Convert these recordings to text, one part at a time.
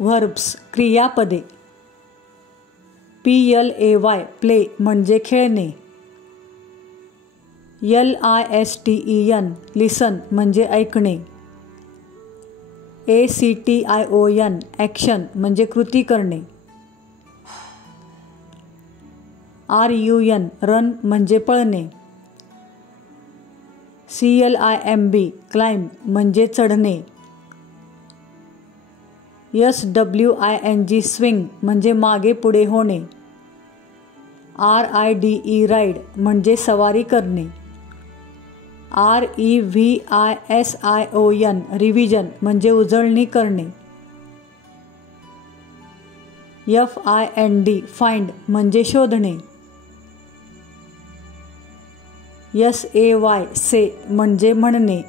Verbs क्रियापदे. PLAY play म्हणजे खेळणे. LISTEN लिसन म्हणजे ऐकणे. ACTION ॲक्शन म्हणजे कृती करणे. RUN रन म्हणजे पळणे. CLIMB क्लाइंब म्हणजे चढणे. SWING स्विंग म्हणजे मागे पुढे होणे. RIDE राईड म्हणजे सवारी करणे. REVISION रिव्हिजन म्हणजे उजळणी करणे. FIND फाइंड म्हणजे शोधणे. SAY से म्हणजे म्हणणे.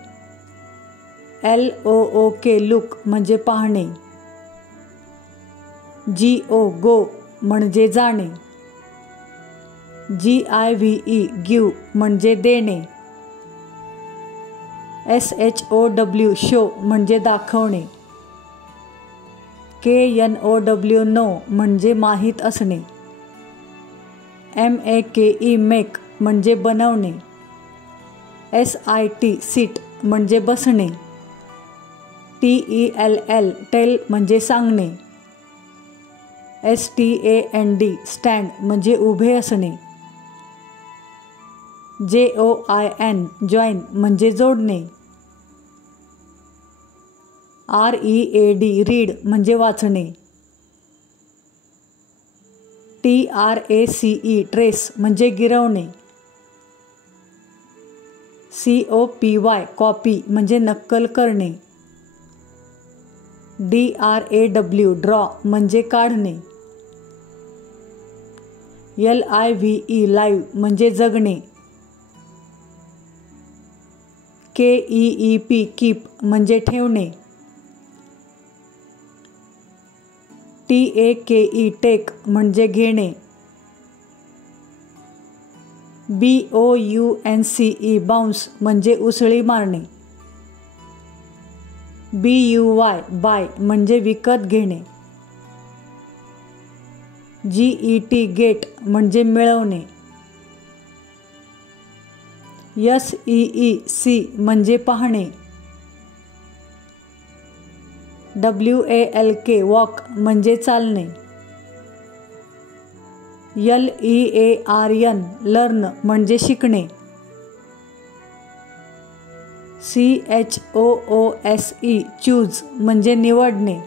LOOK लुक म्हणजे पाहणे. GO गो म्हणजे जाणे. GIVE गिव म्हणजे देणे. SHOW शो म्हणजे दाखवणे. KNOW नो म्हणजे माहीत असणे. MAKE मेक म्हणजे बनवणे. SIT सीट म्हणजे बसणे. TELL टेल म्हणजे सांगणे. STAND स्टँड म्हणजे उभे असणे. JOIN जॉईन म्हणजे जोडणे. READ रीड म्हणजे वाचणे. TRACE ट्रेस म्हणजे गिरवणे. COPY कॉपी म्हणजे नक्कल करणे. DRAW ड्रॉ म्हणजे काढणे. LIVE लाईव्ह म्हणजे जगणे. KEEP कीप म्हणजे ठेवणे. TAKE टेक म्हणजे घेणे. BOUNCE बाउन्स म्हणजे उसळी मारणे. BUY बाय म्हणजे विकत घेणे. GET गेट म्हणजे मिळवणे. SEEC म्हणजे पाहणे. WALK वॉक म्हणजे चालणे. LEARN लर्न म्हणजे शिकणे. CHOOSE चूज म्हणजे निवडणे.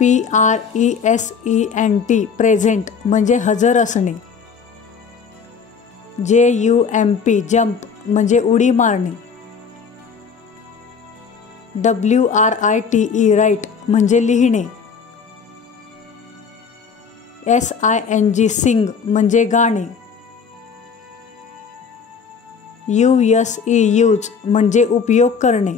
PRESENT प्रेझेंट म्हणजे हजर असणे. JUMP जंप म्हणजे उडी मारणे. WRITE राईट म्हणजे लिहिणे. SING सिंग म्हणजे गाणे. USE यूज म्हणजे उपयोग करणे.